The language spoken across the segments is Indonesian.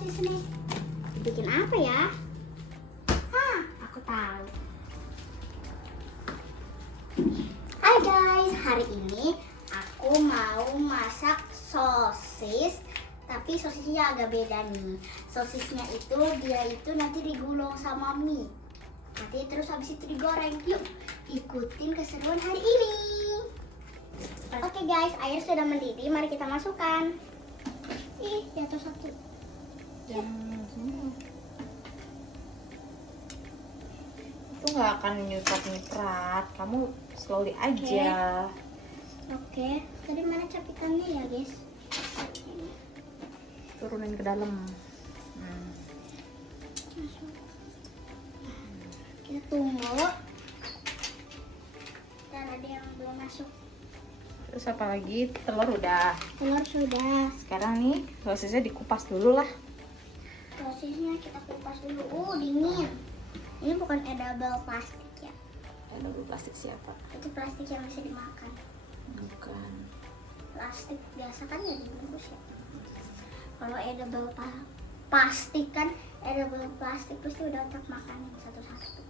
sosis nih. Bikin apa ya? Hah, aku tahu. Hai guys, hari ini aku mau masak sosis. Tapi sosisnya agak beda nih. Sosisnya itu dia itu nanti digulung sama mie. Nanti terus habis itu digoreng. Yuk, ikutin keseruan hari ini. Oke guys, air sudah mendidih. Mari kita masukkan. Ih, jatuh satu. Itu nggak akan nyiprat. Kamu slowly aja. Oke. Tadi mana capitannya ya guys? Turunin ke dalam. Masuk. Kita tunggu. Dan ada yang belum masuk. Terus apa lagi? Telur udah. Telur sudah. Sekarang nih sosisnya dikupas dulu lah. Sosisnya kita kupas dulu. Dingin. Ini bukan edible plastik ya. Edible plastik siapa? Itu plastik yang bisa dimakan. Bukan. Plastik biasa kan ya dibungkus ya. Kalau edible plastik kan, edible plastik pasti udah tak makan satu-satu.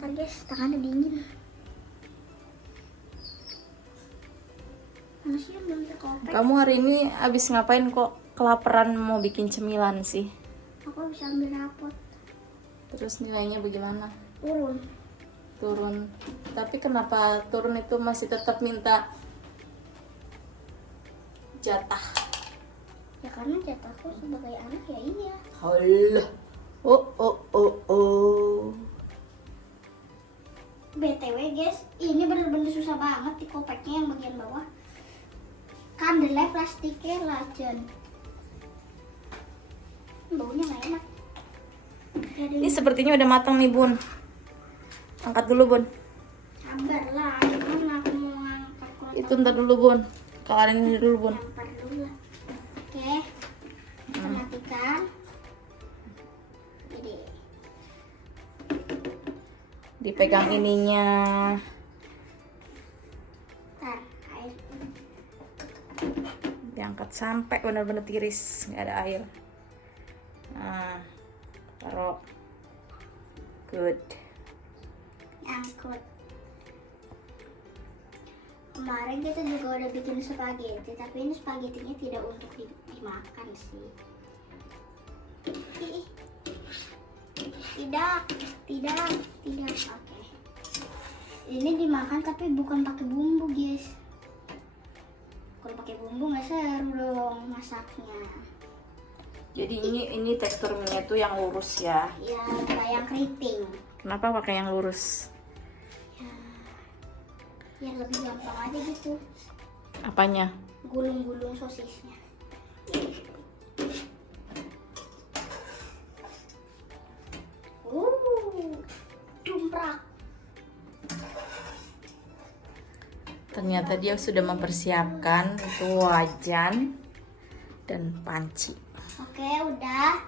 Ntar guys, tangannya dingin. Masih belum terkopek. Kamu hari ini abis ngapain kok kelaparan mau bikin cemilan sih? Aku bisa ambil rapot. Terus nilainya bagaimana? Turun. Turun. Tapi kenapa turun itu masih tetap minta jatah? Ya karena jatahku sebagai anak ya iya. Halah. Oh. BTW guys, ini bener-bener susah banget dikopeknya yang bagian bawah. Kandelnya plastiknya lajen. Baunya gak enak. Ini sepertinya udah matang nih Bun. Angkat dulu Bun. Sabar lah, gimana aku mau angkat kulit. Itu ntar dulu Bun. Kelarin ini dulu Bun. Lempar dulu lah. Oke, kita matikan. Jadi Dipegang ininya. ntar air. Diangkat sampai benar-benar tiris, nggak ada air. Nah, taruh. Good. Angkut. Kemarin kita juga udah bikin spaghetti, tapi ini spagettinya tidak untuk dimakan sih. Ih. Tidak. Oke. Ini dimakan tapi bukan pakai bumbu, guys. Kalau pakai bumbu nggak seru dong masaknya. Jadi ini tekstur mie tuh yang lurus ya. Ya, kayak keriting. Kenapa pakai yang lurus? Ya lebih gampang aja gitu. Apanya? Gulung-gulung sosisnya. Dumprak. Ternyata dia sudah mempersiapkan itu wajan dan panci. Oke, udah.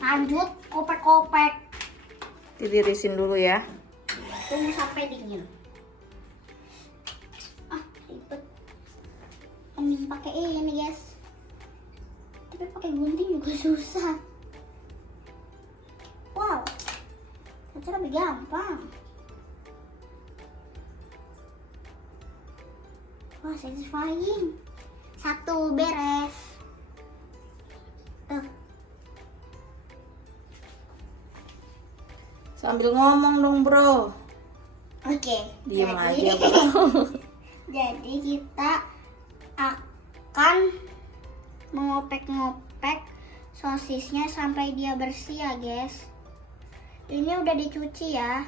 Lanjut kopek-kopek. Ditirisin dulu ya. Tunggu sampai dingin. Ribet. Mending pakai ini, guys. Tapi pakai gunting juga susah. Wow. Ternyata lebih gampang. Wah, satisfying. Satu beres. Sambil ngomong dong bro. Oke. Diam jadi- aja bro. Jadi kita akan mengopek-ngopek sosisnya sampai dia bersih ya guys. Ini udah dicuci ya.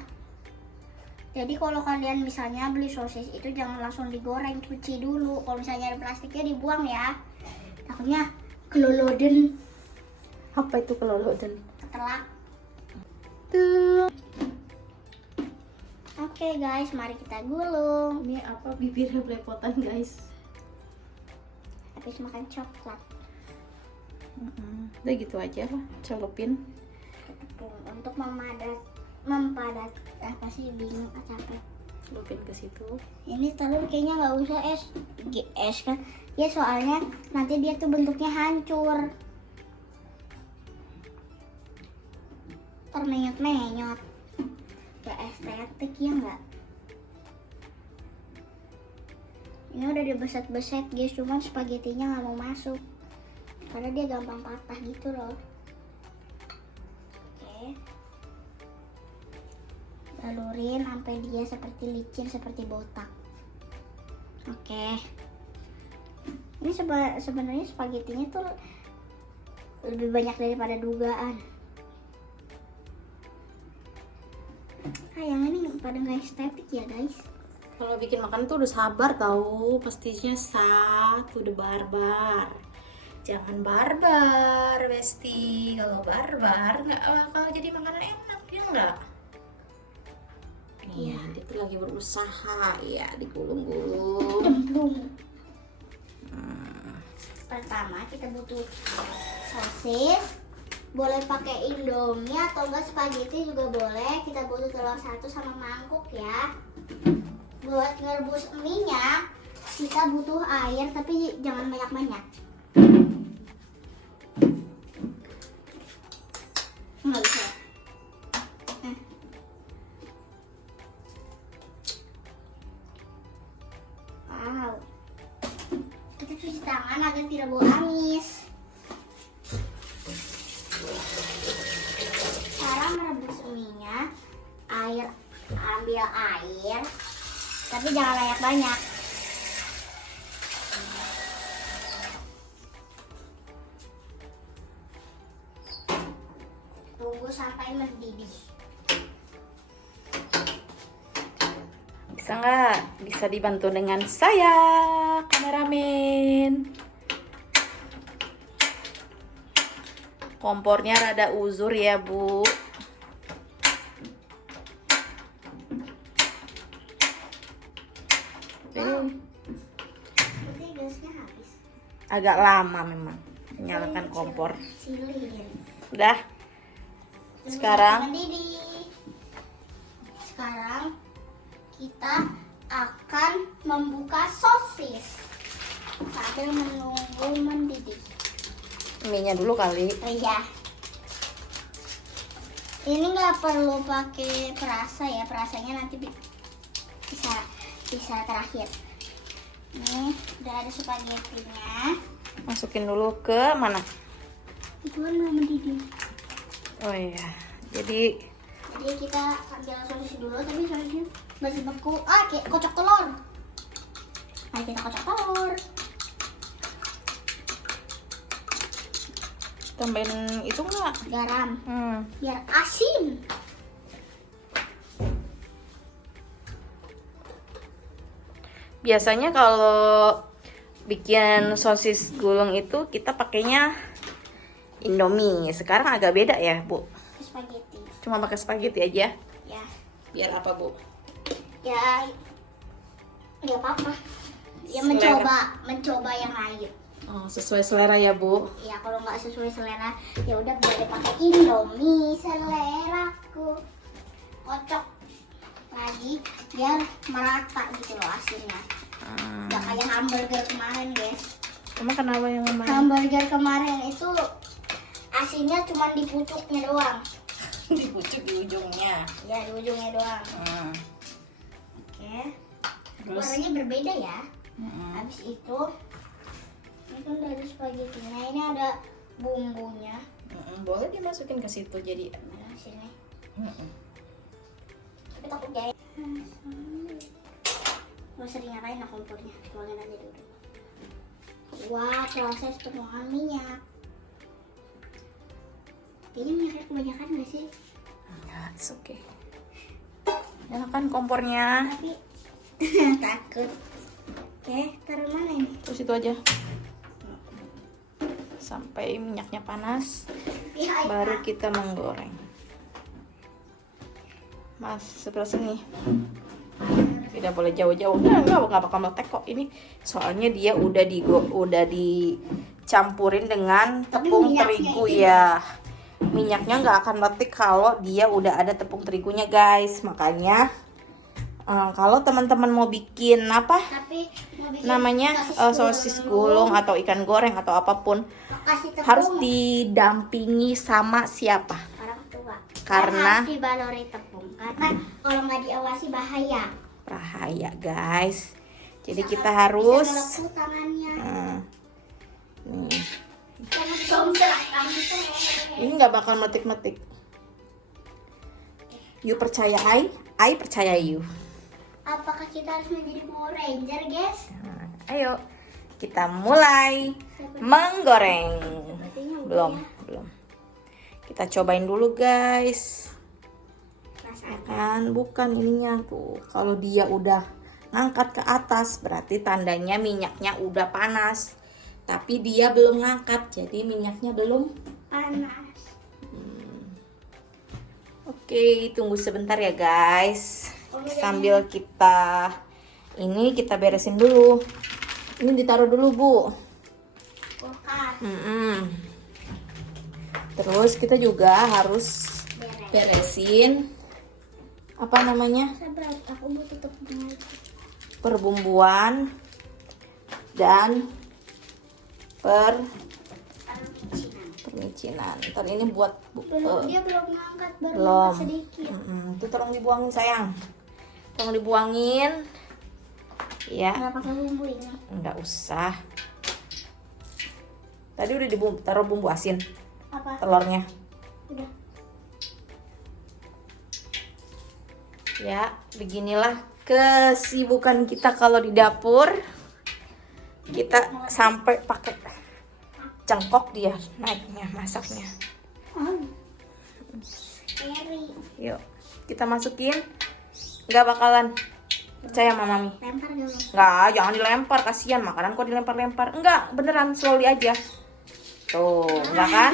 Jadi kalau kalian misalnya beli sosis itu jangan langsung digoreng, cuci dulu. Kalau misalnya ada plastiknya dibuang ya. Takutnya keloloden, Apa itu keloloden? ketelak. Tuh. Oke guys, mari kita gulung. Ini apa bibirnya belepotan guys. Habis makan coklat. Udah gitu aja lah, celupin. Tepung untuk memadat apa sih, bingung capek. Celupin ke situ. Ini telur kayaknya nggak usah es kan ya, soalnya nanti dia tuh bentuknya hancur. termenyot-menyot. Gak estetik ya nggak? Ini udah dibeset-beset guys, cuman spagettinya nggak mau masuk karena dia gampang patah gitu loh. Oke, balurin sampai dia seperti licin, seperti botak. Oke, ini sebenarnya spagettinya tuh lebih banyak daripada dugaan. Yang ini pada nggak estetik ya guys. Kalau bikin makan tuh udah sabar tahu, pastinya satu udah barbar. Jangan barbar, Besti. Kalau barbar nggak bakal jadi makanan enak, ya nggak? Iya, dia tuh lagi berusaha, ya digulung-gulung. Demplung. Pertama kita butuh sosis, boleh pakai indomie atau enggak spaghetti juga boleh. Kita butuh telur 1 sama mangkuk ya. Buat ngerebus minyak kita butuh air tapi jangan banyak-banyak. Nggak bisa. Wow. Kita cuci tangan agar tidak bau amis. Cara merebus minyak, ambil air, tapi jangan banyak-banyak. Tunggu sampai mendidih. Bisa nggak? Bisa dibantu dengan saya, kameramen. Kompornya rada uzur ya, Bu. Berarti gasnya habis. Agak lama memang menyalakan kompor. Silin. Udah. Tunggu Sekarang sampai mendidih. Sekarang kita akan membuka sosis sambil menunggu mendidih. mie-nya dulu kali. Oh iya. Ini nggak perlu pakai perasa ya, perasanya nanti bisa terakhir. Nih udah ada spagettinya. Masukin dulu ke mana? Itu kan belum mendidih. Oh iya. Jadi kita ambil sosis dulu, tapi sosisnya masih beku. Kayak kocok telur. Mari kita kocok telur. tambahin itu enggak? Garam. Hmm. Biar asin. Biasanya kalau bikin sosis gulung itu kita pakainya Indomie. Sekarang agak beda ya, Bu. Spaghetti. Cuma pakai spaghetti aja. Ya. Biar apa, Bu? Ya. Ya apa-apa. Ya Selera. mencoba yang lain. Oh, sesuai selera ya, Bu. Ya kalau nggak sesuai selera, ya udah boleh pakai Indomie seleraku. Kocok lagi biar merata gitu loh asinnya. Nggak kayak hamburger kemarin, guys. Emang kenapa yang kemarin? Hamburger kemarin itu asinnya cuma di pucuknya doang. Di pucuk di ujungnya. Ya di ujungnya doang. Oke. Warnanya berbeda ya. Habis itu ini kan udah ada spagettinya, ini ada bumbunya. Boleh dimasukin ke situ jadi. Mana sini? Tapi takut jahit. Gak usah dinyalain lah kompornya, tuangin aja dulu. Wah, proses penuaan minyak. Kayaknya minyaknya kebanyakan gak sih? Enggak, it's okay. Nyalakan kompornya. Tapi takut. Oke, taruh mana ini? Terus itu aja. Sampai minyaknya panas, Ya, baru kita menggoreng. Mas, sebelah sini. Tidak boleh jauh-jauh. Enggak bakal meletek kok ini. Soalnya dia udah dicampurin dengan Tapi tepung minyaknya terigu itu ya. Minyaknya nggak akan meletik kalau dia udah ada tepung terigunya, guys. Makanya kalau teman-teman mau bikin apa? tapi mau bikin Namanya sosis gulung atau ikan goreng atau apapun, kasih tepung harus didampingi sama siapa? orang tua. Karena harus dibaluri tepung. Karena kalau nggak diawasi bahaya. bahaya guys. Jadi kita Bisa harus melepuh tangannya. nih. Jangan sombong kamu tuh. Ini nggak bakal metik-metik. You percaya I percaya you. Apakah kita harus menjadi Power Ranger, guys? Nah, ayo kita mulai menggoreng. Sepertinya Belum, udah belum. Kita cobain dulu guys. ya. Rasakan. Kan bukan ininya tuh. Kalau dia udah ngangkat ke atas berarti tandanya minyaknya udah panas. Tapi dia belum ngangkat, jadi minyaknya belum. Panas. Oke, tunggu sebentar ya guys. Oh, Sambil kita beresin dulu. Ini ditaruh dulu bu. Kulkas. Terus kita juga harus Beres. beresin apa namanya, Sabar, aku butuh tepung lagi. perbumbuan dan permicinan. Ntar ini buat Dia belum ngangkat, baru belum. ngangkat sedikit. Itu tolong dibuangin sayang. Tolong dibuangin. Ya, Nggak pakai bumbu ini. nggak usah. Tadi udah taruh bumbu asin Apa? telurnya. Udah. Ya, beginilah kesibukan kita kalau di dapur. Kita sampai pakai cengkok dia naiknya masaknya. Eri. Yuk, kita masukin. Nggak bakalan percaya sama mami. Lempar dulu. Nggak, jangan dilempar, kasihan makanan kok dilempar-lempar. Enggak, beneran slowly aja. Tuh, enggak kan?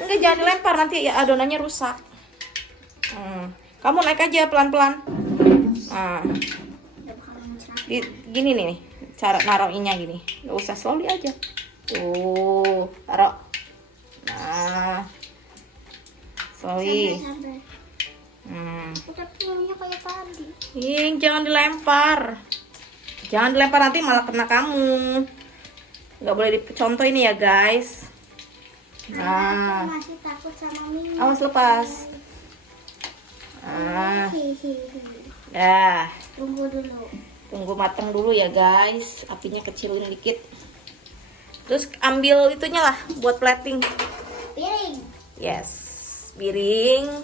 Enggak, jangan dilempar, nanti ya adonannya rusak. Kamu naik aja pelan-pelan. Nah, Udah bakal muncrat. gini nih, cara naruhinnya gini. Nggak usah, slowly aja. Tuh, taruh. Nah, slowly. Sabar. Udah punya kayak tadi. Jangan dilempar. Jangan dilempar, nanti malah kena kamu. Nggak boleh dicontoh ini ya guys. Nah, Aku masih takut sama minyak. awas lepas. Ya, Tunggu dulu. tunggu matang dulu ya guys. Apinya kecilin dikit. Terus ambil itunya lah buat plating. Piring. Yes, piring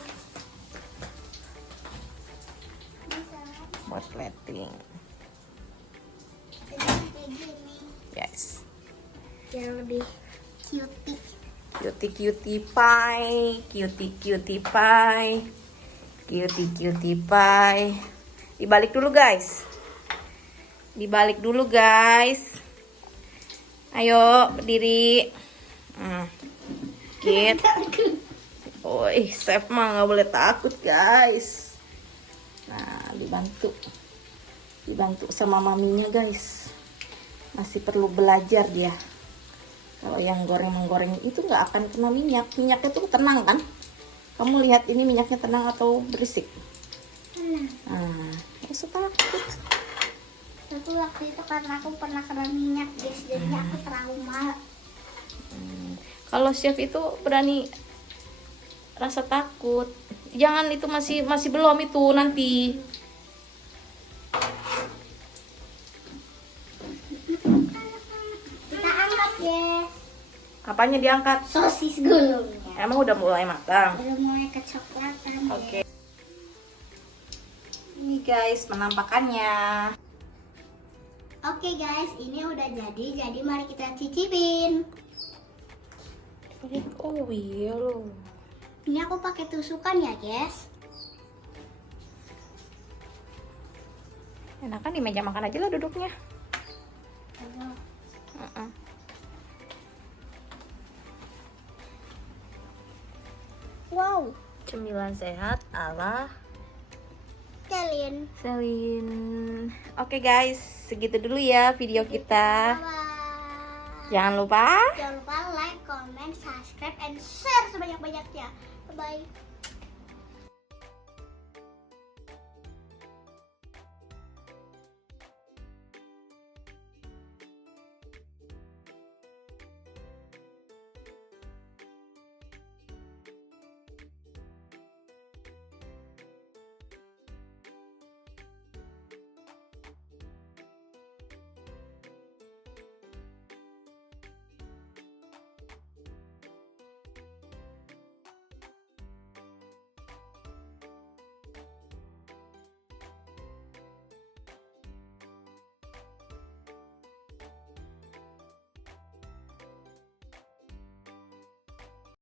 Bisa. buat plating. Jadi kayak gini. Yes. Biar lebih cutie. Cutie pie, cutie pie, cutie pie. Dibalik dulu guys. Dibalik dulu guys. Ayo berdiri. Dikit. Woi, chef mah nggak boleh takut guys. Nah, dibantu sama maminya guys. Masih perlu belajar dia. Kalau yang menggoreng itu nggak akan kena minyak. Minyaknya tuh tenang kan? Kamu lihat ini minyaknya tenang atau berisik? Tenang. Nah, nggak usah takut. Tapi waktu itu karena aku pernah kena minyak guys, jadi aku trauma. Kalau chef itu berani rasa takut. Jangan, itu masih belum itu nanti. Kita angkat guys. Apanya diangkat? Sosis gulungnya. Emang udah mulai matang? Udah mulai kecoklatan. Oke. Ini guys penampakannya. Oke guys, ini udah jadi mari kita cicipin. Oh iya loh. Ini aku pakai tusukan ya guys. Enakan di meja makan aja lah duduknya. Wow, cemilan sehat ala Selin. Oke guys, segitu dulu ya video kita. Bye-bye. Jangan lupa Jangan lupa like, comment, subscribe, and share sebanyak-banyaknya. Bye-bye.